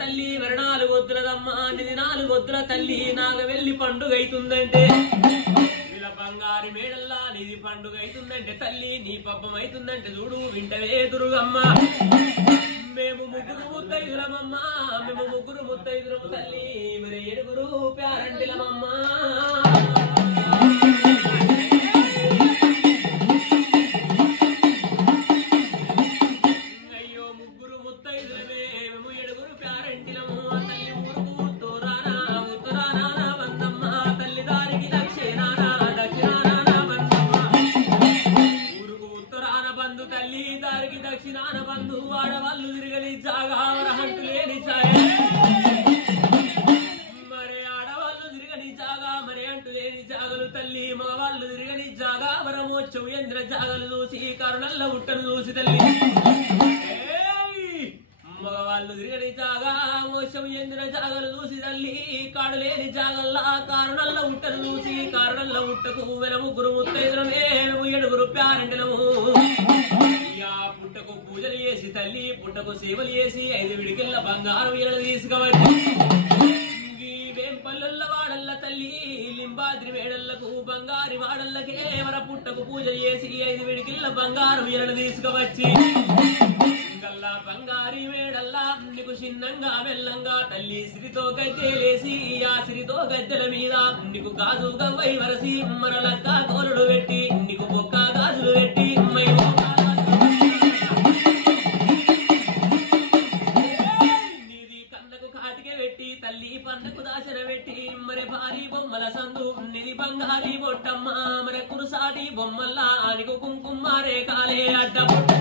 తల్లి వరణాలు వద్దులదమ్మా నిది 4 వద్దుల తల్లి నాగవెల్లి పండుగ అవుతుందంటే ఇలా బంగారు మేడల్లా నిది పండుగ అవుతుందంటే తల్లి నీ పబ్బం అవుతుందంటే చూడు వింటవే దుర్గమ్మ మేము ముగ్గురు ముత్తైదులమమ్మా మేము ముగ్గురు ముత్తైదులము తల్లి మరి 7 ప్యారంటిలమమ్మా చౌయంద్ర జాగలు చూసి కరుణల్ల ఉట్టను చూసి తల్లి మగవాళ్ళు తిరగని జాగా చౌయంద్ర జాగలు చూసి తల్లి కాడు లేని జాగల్లా కారణల్ల ఉట్టను చూసి కారణల్ల ఉట్టకు ముగ్గురు ముత్తైదులమే 7 ప్యారంటలము పుట్టకు పూజలు చేసి తల్లి పుట్టకు సేవలు చేసి 5 విడికెళ్ళ బంగారు వీరలు తీసుకువచ్చి పల్లెల్ల వాడల్ల తల్లి లింబాద్రి వేడళ్లకు బంగారి వాడల్లకే వర పుట్టకు పూజలు చేసి 5 విడికిళ్ళ బంగారు వీరలు తీసుకువచ్చి గల్లా బంగారి వేడల్లా నీకు చిన్నంగా మెల్లంగా తల్లి సిరితో గద్దెలేసి ఆ సిరితో గద్దెల మీద నీకు గాజు గవ్వై వరసి మరలక్క కోలుడు పెట్టి నీకు బొక్క గాజులు పెట్టి తల్లి పండకు దాచన పెట్టి మరి భారీ బొమ్మల సందు నిధి బంగారి బొట్టమ్మ మరి కురుసాటి బొమ్మల్లా ఆనికు కుంకుమారే కాలే అడ్డబొట్టు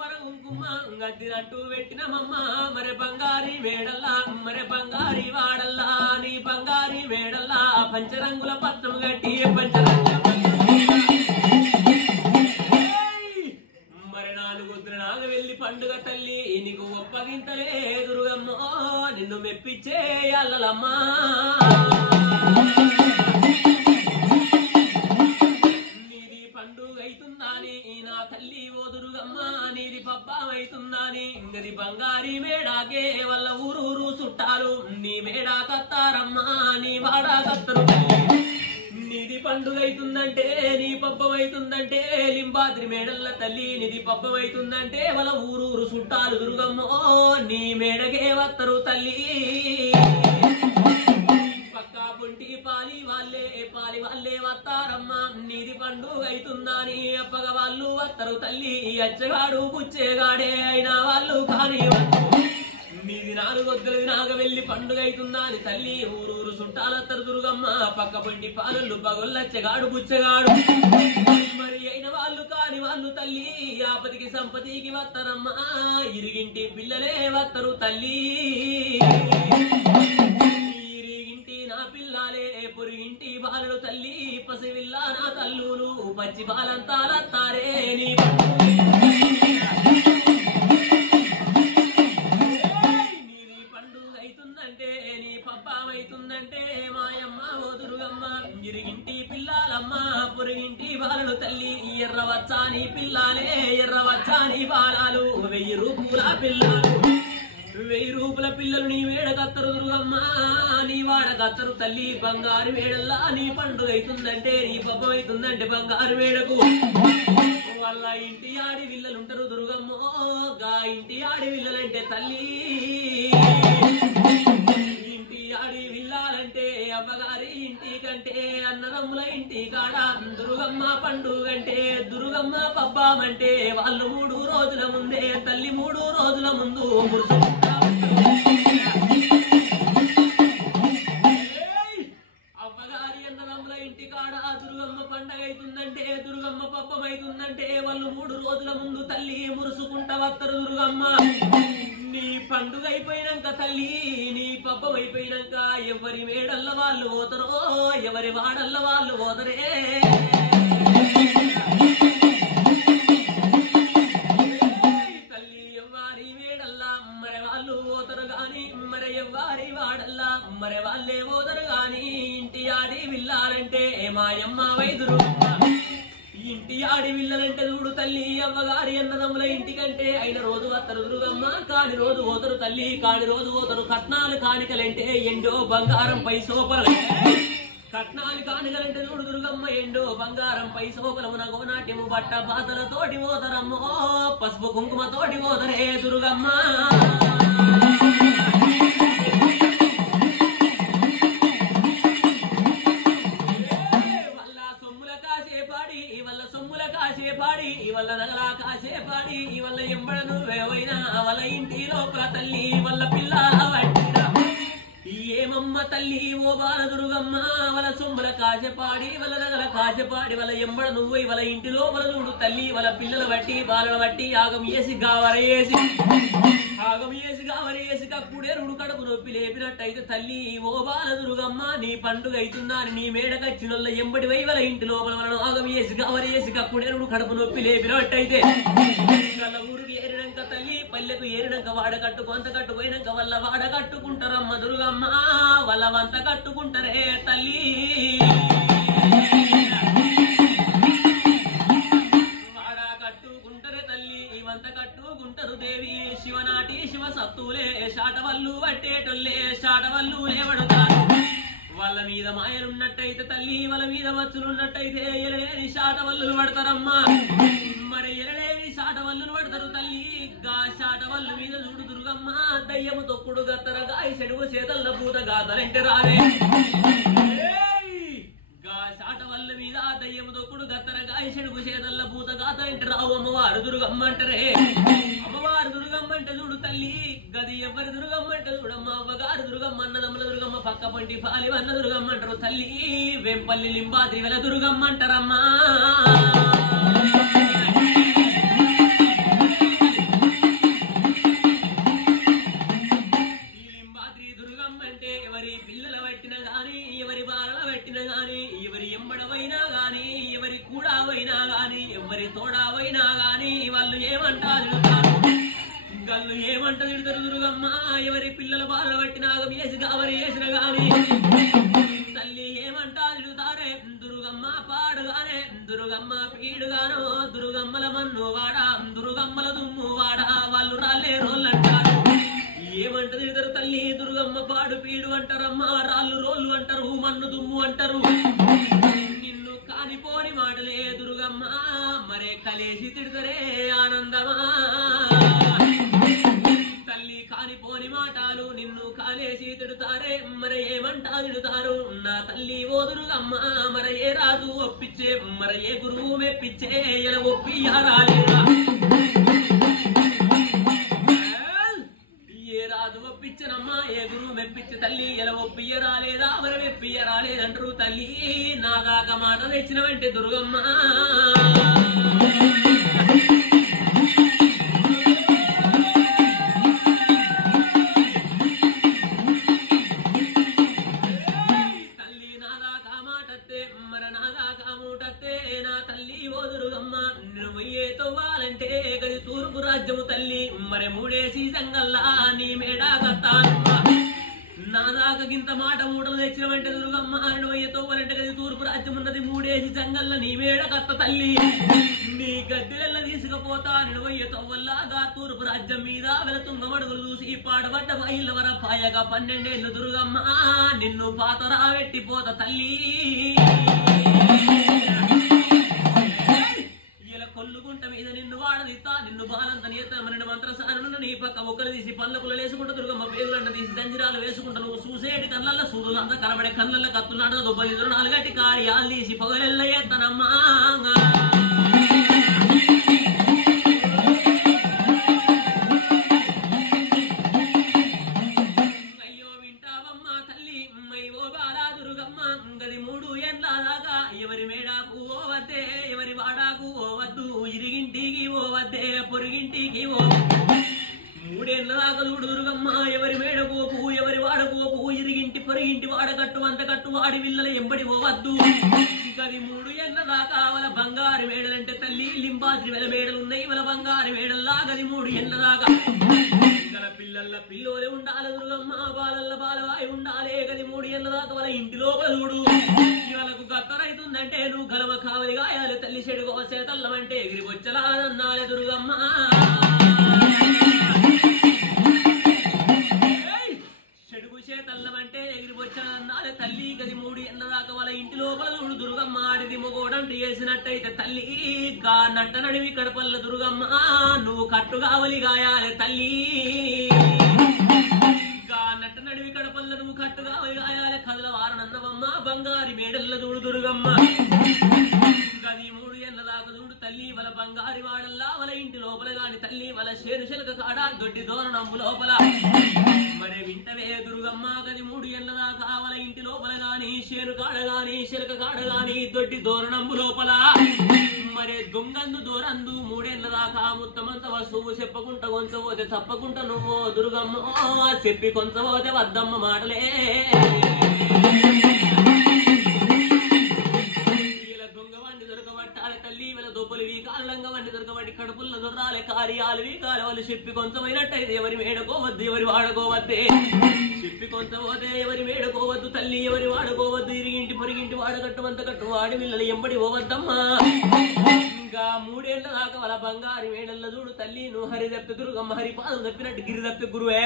వర కుంకుమ గద్దినట్టు పెట్టినమమ్మ మరి బంగారి వేడల్లా మరి బంగారి వాడల్లా నీ బంగారి వేడల్లా పంచరంగుల పత్రం గట్టి పంచరంగుల నాగవెల్లి పండుగ తల్లి నీకు ఒప్పగింతలే దుర్గమ్మ నిన్ను మెప్పిచ్చే అల్లలమ్మా నీది పండుగ అవుతుందాని నా తల్లి ఓ దుర్గమ్మ నీది పబ్బమైతుందాని ఇంగది బంగారి మేడాకే వల్ల ఊరూరు చుట్టాలు నీ మేడా కత్తారమ్మా నీ వాడా కత్తరు నిధి పండుగ అవుతుందంటే నీ పబ్బం అవుతుందంటే లింబాద్రి మేడల్ల తల్లి నిధి పబ్బం అవుతుందంటే వాళ్ళ ఊరూరు చుట్టాలు దుర్గమ్మో నీ మేడకే వత్తరు తల్లి పక్కా పుంటి పాలి వాళ్ళే వస్తారమ్మా నీది పండుగ అవుతుందని అప్పగ వాళ్ళు వత్తరు తల్లి అచ్చగాడు పుచ్చేగాడే అయినా వాళ్ళు కాని నీది 4 వద్దులు నాగవెల్లి పండుగ అవుతుందా అని తల్లి ఊరూరు చుట్టాలత్తరు దుర్గమ్మ పక్క పొంటి పాలలు పగొల్లచ్చగాడు బుచ్చగాడు మరి అయిన వాళ్ళు కాని వాళ్ళు తల్లి ఆపతికి సంపతికి వత్తరమ్మా ఇరిగింటి పిల్లలే వత్తరు తల్లి ఇరిగింటి నా పిల్లాలే పొరిగింటి బాలలు తల్లి పసివిల్ల నా తల్లులు పచ్చి బాలంతా లత్తారే నీ నీ పబ్బమైతుందంటే మాయమ్మ ఓ దుర్గమ్మ ఇరిగింటి పిల్లాలమ్మ పొరిగింటి బాలలు తల్లి ఎర్రవచ్చాని పిల్లాలే ఎర్రవచ్చాని బాలాలు 1000 రూపుల పిల్లలు 1000 రూపుల పిల్లలు నీ వేడ కత్తరు దుర్గమ్మ నీ వాడ కత్తరు తల్లి బంగారు వేడల్లా నీ పండుగ అవుతుందంటే నీ పబ్బమైతుందంటే బంగారు వేడకు వాళ్ళ ఇంటి ఆడి విల్లలుంటారు దుర్గమ్మ గా ఇంటి ఆడి విల్లలంటే తల్లి ఆడి విల్లాలంటే అమ్మగారి ఇంటి కంటే అన్నదమ్ముల ఇంటి కాడ దుర్గమ్మ పండుగంటే దుర్గమ్మ పబ్బామంటే వాళ్ళు 3 రోజుల ముందే తల్లి 3 రోజుల ముందు మురుసు అమ్మగారి అన్నదమ్ముల ఇంటి కాడ దుర్గమ్మ పండగ అవుతుందంటే దుర్గమ్మ పబ్బం అవుతుందంటే వాళ్ళు 3 రోజుల ముందు తల్లి మురుసుకుంట వత్తరు దుర్గమ్మ నీ పండుగ అయిపోయినాక తల్లి నీ పబ్బం అయిపోయినాక ఎవరి మేడల్ల వాళ్ళు పోతరో ఎవరి వాడల్ల వాళ్ళు పోతరే తల్లి ఎవ్వరి మేడల్ల మరి వాళ్ళు పోతరు గాని మరి ఎవ్వరి వాడల్ల మరి వాళ్ళే పోతరు గాని ఇంటి ఆడి విల్లాలంటే మాయమ్మ వైదురు ఇంటి ఆడి విల్లలంటే చూడు తల్లి అవ్వగారి అన్నదమ్ముల ఇంటికంటే అయిన రోజు అత్తరు దుర్గమ్మ కాని రోజు ఓతరు తల్లి కాని రోజు ఓతరు కట్నాలు కానికలంటే ఎండో బంగారం పై సోపలు కట్నాలు కానికలంటే చూడు దుర్గమ్మ ఎండో బంగారం పై సోపలమున గోనాట్యము బట్ట బాతలతోటి ఓతరమ్మో పసుపు కుంకుమ తోటి ఓతరే దుర్గమ్మ కాసేపాడి ఇవల్ల నగలా కాసేపాడి ఇవల్ల ఎంబడను వేవైనా అవల ఇంటి లోపల తల్లి వల్ల పిల్లల వట్టిన ఏమమ్మ తల్లి ఓ బాలదుర్గమ్మ వల సొమ్ముల కాసేపాడి వల్ల నగల కాసేపాడి వల్ల ఎంబడ నువ్వు ఇవల ఇంటి లోపల చూడు తల్లి వల పిల్లల బట్టి బాలల బట్టి ఆగం వేసి గావరేసి కప్పుడేరుడు కడుపు నొప్పి లేపినట్టయితే తల్లి ఓ బాలదుర్గమ్మ నీ పండుగ అవుతుందా నీ మేడకచ్చినొల్ల ఎంబడి వైవల ఇంటి లోపల వలన ఆగం వేసి గవరేసి కప్పుడేరుడు కడుపు నొప్పి లేపినట్టయితే ఊరికి ఏరినాక తల్లి పల్లెకు ఏరినాక వాడ కట్టు కొంత కట్టుపోయినాక వల్ల వాడ కట్టుకుంటారమ్మ దుర్గమ్మ వాళ్ళ వంత కట్టుకుంటారే తల్లి వాడ కట్టుకుంటారే తల్లి వంత కట్టుకుంటారు దేవి శివనాటి శివ సత్తులే షాటవల్లు పట్టేటోళ్ళే షాటవల్లు లేవడుతారు వాళ్ళ మీద మాయలున్నట్టయితే తల్లి వాళ్ళ మీద మచ్చులున్నట్టయితే ఎలలేని షాటవల్లులు పడతారమ్మా మరి ఎలలేని షాటవల్లులు పడతారు తల్లి గా షాటవల్లు మీద చూడు దుర్గమ్మ దయ్యము తొక్కుడు గత్తరగా ఈ చెడుగు చేతల్ల పూత గాతలంటే రావే గా షాటవల్ల మీద దయ్యము తొక్కుడు గత్తరగా ఈ చెడుగు చేతల్ల పూత గాతలంటే రావు అమ్మవారు దుర్గమ్మ అంటారే అమ్మవారు దుర్గమ్మ అంటే చూడు తల్లి గది ఎవరి దుర్గమ్మ అంటే చూడమ్మ అవ్వగారు దుర్గమ్మ అన్నదమ్ముల దుర్గమ్మ పక్క పంటి పాలి వన్న దుర్గమ్మ అంటారు తల్లి వెంపల్లి లింబాద్రి వెల దుర్గమ్మ అంటారమ్మా ఈ లింబాద్రి దుర్గమ్మ అంటే ఎవరి పిల్లల పట్టిన గాని ఎవరి బాలల పట్టిన గాని ఎవరి ఎంబడవైనా గాని ఎవరి కూడావైనా గాని ఎవరి తోడావైనా గాని వాళ్ళు ఏమంటారు గల్లు ఏమంట తిడతారు దుర్గమ్మ ఎవరి పిల్లల బాధలు బట్టి నాగం వేసి గావరి వేసిన గాని తల్లి ఏమంటా తిడుతారే దుర్గమ్మ పాడుగానే దుర్గమ్మ పీడుగాను దుర్గమ్మల మన్ను వాడా దుర్గమ్మల దుమ్ము వాడా వాళ్ళు రాళ్ళే రోళ్ళంటారు ఏమంట తిడతారు తల్లి దుర్గమ్మ పాడు పీడు అంటారమ్మ రాళ్ళు రోళ్ళు అంటారు మన్ను దుమ్ము అంటారు నిన్ను కానిపోని మాటలే దుర్గమ్మ మరే కలేసి తిడతారే ఆనందమా తల్లి కానిపోని మాటలు నిన్ను కాలేసి తిడుతారే మరి ఏమంటా తిడుతారు నా తల్లి ఓ దుర్గమ్మ మరి ఏ రాజు ఒప్పించే మరి ఏ గురువు మెప్పించే ఎలా ఒప్పియారాలేదా ఏ రాజు ఒప్పించనమ్మా ఏ గురువు మెప్పించే తల్లి ఎలా ఒప్పియరాలేదా మరి మెప్పియరాలేదంటారు తల్లి నా దాకా మాట తెచ్చిన వెంటే దుర్గమ్మ తూర్పు రాజ్యము తల్లి మరి మూడేసి సంగల్లా నీ మేడా కత్తానమ్మా నా దాకా గింత మాట మూటలు తెచ్చినవంటే దుర్గమ్మ నువ్వయ్యతోవాలంటే కదా తూర్పు రాజ్యం ఉన్నది మూడేసి సంగల్లా నీ మేడ కత్త తల్లి నీ గద్దెల తీసుకుపోతా నువ్వయ్యతోవల్లాగా తూర్పు రాజ్యం మీద వెళుతున్న మడుగులు చూసి పాడబడ్డ మహిళ వర పాయగా 12 ఏళ్ళు దుర్గమ్మ నిన్ను పాతరా పెట్టిపోత తల్లి కొల్లుగుంట మీద నిన్ను వాడదిస్తా నిన్ను బాలంత నియతమని మంత్రసానను నీ పక్క మొక్కలు తీసి పళ్ళకులు వేసుకుంటూ దుర్గమ్మ పేగులన్న తీసి దంజిరాలు వేసుకుంటా నువ్వు చూసేటి కళ్ళల్లో సూదులు అంతా కనబడే కళ్ళల్లో కత్తులాడ దొబ్బలి నాలుగట్టి కార్యాలు తీసి పొగలెల్ల ఎత్తనమ్మా అయ్యో వింటావమ్మా తల్లి ఓ బాలా దుర్గమ్మ గది 3 ఏళ్ళ దాకా ఎవరి మేడాకు ఓవద్దే ఎవరి వాడాకు ఓవద్దు ఇరిగింటికి ఓవద్దే పొరిగింటికి ఓ 3 ఏళ్ళ దాకా చూడు దుర్గమ్మ ఎవరి మేడకోకు ఎవరి వాడకోకు ఇరిగింటి పొరిగింటి వాడకట్టు అంతకట్టు వాడి విల్లల ఎంబడి ఓవద్దు గది 3 ఏళ్ళ దాకా వాళ్ళ బంగారు మేడలంటే తల్లి లింబాద్రి వెల మేడలు ఉన్నాయి వాళ్ళ బంగారు మేడల్లా గది 3 ఏళ్ళ దాకా పిల్లల పిల్లోలే ఉండాలి దుర్గమ్మ బాలల్ల బాలవాయి ఉండాలి గది 3 ఏళ్ళ దాకా వాళ్ళ ఇంటి లోపల చూడు గాయాలకు గత్తరైతుందంటే నువ్వు గలమ కావలి గాయాలు తల్లి చెడు కోసే తల్లమంటే ఎగిరి వచ్చలాదన్నాలే దుర్గమ్మ తల్లమంటే ఎగిరి వచ్చానన్నాలే తల్లి గది 3 ఏళ్ల దాకా వాళ్ళ ఇంటి లోపల చూడు దుర్గమ్మ ఆడిది మొగోడంటే వేసినట్టయితే తల్లి గా నట్ట నడివి కడపల్ల దుర్గమ్మ నువ్వు కట్టు కావలి గాయాలే తల్లి గా నట్ట నడివి కడపల్ల నువ్వు కట్టు కావలి గాయాలే కదల వారనన్నవమ్మ బంగారి మేడల్ల చూడు దుర్గమ్మ గది 3 ఏళ్ల దాకా చూడు తల్లి వాళ్ళ బంగారి వాడల్లా వాళ్ళ ఇంటి లోపల గాని తల్లి వాళ్ళ షేరు శెలక కాడ దొడ్డి దోరణంబు లోపల మరే వింటవే దుర్గమ్మ గది 3 ఏళ్ల దాకా వాళ్ళ ఇంటి లోపల గాని షేరు కాడ గాని శెలక కాడ గాని దొడ్డి దోరణంబు లోపల మరే దొంగందు దూరందు 3 ఏళ్ల దాకా మొత్తమంత వస్తువు చెప్పకుండా కొంచపోతే తప్పకుండా నువ్వు దుర్గమ్మ చెప్పి కొంచపోతే వద్దమ్మ మాటలే తల్లి వీళ్ళ దొబ్బలివి కాళ్ళంగవన్నీ దొరకబట్టి కడుపుల్లో దొర్రాలే కార్యాలువి కాలవలు చెప్పి కొంచెమైనట్టయితే ఎవరి మేడకోవద్దు ఎవరి వాడుకోవద్దే చెప్పి కొంత పోతే ఎవరి మేడకోవద్దు తల్లి ఎవరి వాడుకోవద్దు ఇరిగింటి పొరిగింటి వాడగట్టుమంత కట్టు వాడి పిల్లలు ఎంబడి పోవద్దమ్మా ఇంకా 3 ఏళ్ల దాకా వాళ్ళ బంగారు మేడల్లో చూడు తల్లి నువ్వు హరి తప్పి దుర్గమ్మ హరి పాదం తప్పినట్టు గిరి తప్పి గురువే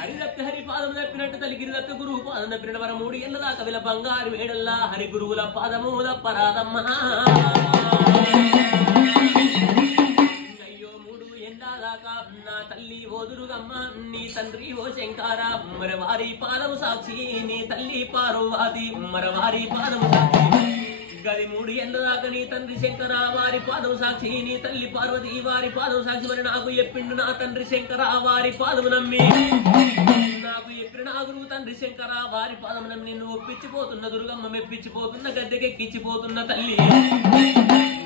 హరి తప్పి హరి పాదం తప్పినట్టు తల్లి గిరి తప్పి గురువు పాదం తప్పినట్టు వర 3 ఏళ్ల దాకా వీళ్ళ బంగారు మేడల్లా హరి గురువుల పాదము తప్పరాదమ్మా అయ్యో 3 ఏళ్ల దాకా నా తల్లి ఓ దుర్గమ్మ నీ తండ్రి ఓ శంకర మరవారి పాదము సాక్షి నీ తల్లి పార్వతి మరవారి పాదము సాక్షి గది 3 ఏళ్ల దాకా నీ తండ్రి శంకర వారి పాదం సాక్షి నీ తల్లి పార్వతి వారి పాదం సాక్షి మరి నాకు చెప్పిండు నా తండ్రి శంకర వారి పాదము నమ్మి నాకు చెప్పిన నా గురువు తండ్రి శంకర వారి పాదం నమ్మి నిన్ను ఒప్పించిపోతున్న దుర్గమ్మ మెప్పించిపోతున్న గద్దెకెక్కించిపోతున్న తల్లి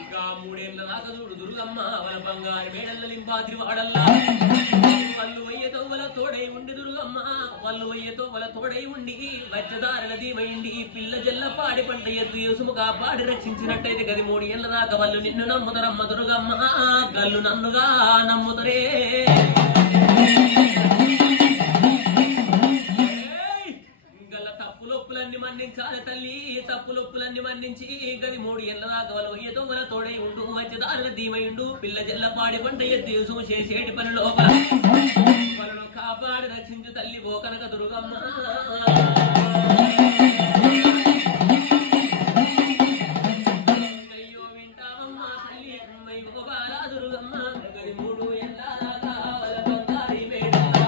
ఇంకా 3 ఏళ్ల దాకా చూడు దుర్గమ్మ వాళ్ళ బంగారు మేడల్ల లింబాద్రి వాడల్లా వాళ్ళు వయ్యతో వాళ్ళ తోడై ఉండి దుర్గమ్మ వాళ్ళు వయ్యతో వాళ్ళ తోడై ఉండి వచ్చదారుల దీమైండి పిల్ల జల్ల పాడి పంట ఎద్దు యేసుముగా పాడి రక్షించినట్టయితే గది 3 ఏళ్ల దాకా వాళ్ళు నిన్ను నమ్ముతారమ్మ దుర్గమ్మ గల్లు నన్నుగా నమ్ముతరే తప్పులొప్పులన్నీ మన్నించాలి తల్లి తప్పులొప్పులన్నీ మన్నించి గది 3 ఏళ్ల దాకా వాళ్ళ వయ్యతో వాళ్ళ తోడై ఉండు వచ్చదారుల దీమైండు పిల్ల జల్ల పాడి పంట ఎద్దు యేసు చేసేటి పని లోపల వాళ్ళను కాపాడి రక్షించు తల్లి ఓ కనక దుర్గమ్మ అయ్యో వింటావమ్మ తల్లి అమ్మయ్యో బాలా దుర్గమ్మ గది 3 ఏళ్ల దాకా వాళ్ళ బంగారి మేడల్ల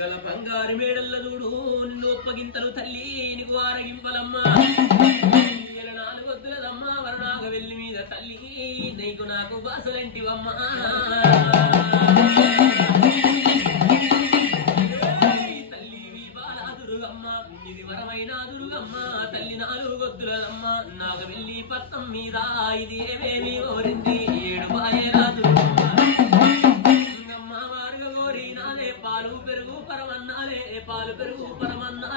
గల బంగారు మేడల్ల చూడు నిన్ను ఒప్పగింతలు తల్లి నీకు ఆరగింపలమ్మ 4 వద్దులదమ్మ వరనాగ వెళ్ళి మీద తల్లి నీకు నాకు బాసలంటివమ్మ ఇది వరమైన దుర్గమ్మ తల్లి 4 వద్దులదమ్మ నాగ వెళ్ళి పత్తం మీద ఇది ఏమేమి ఓరింది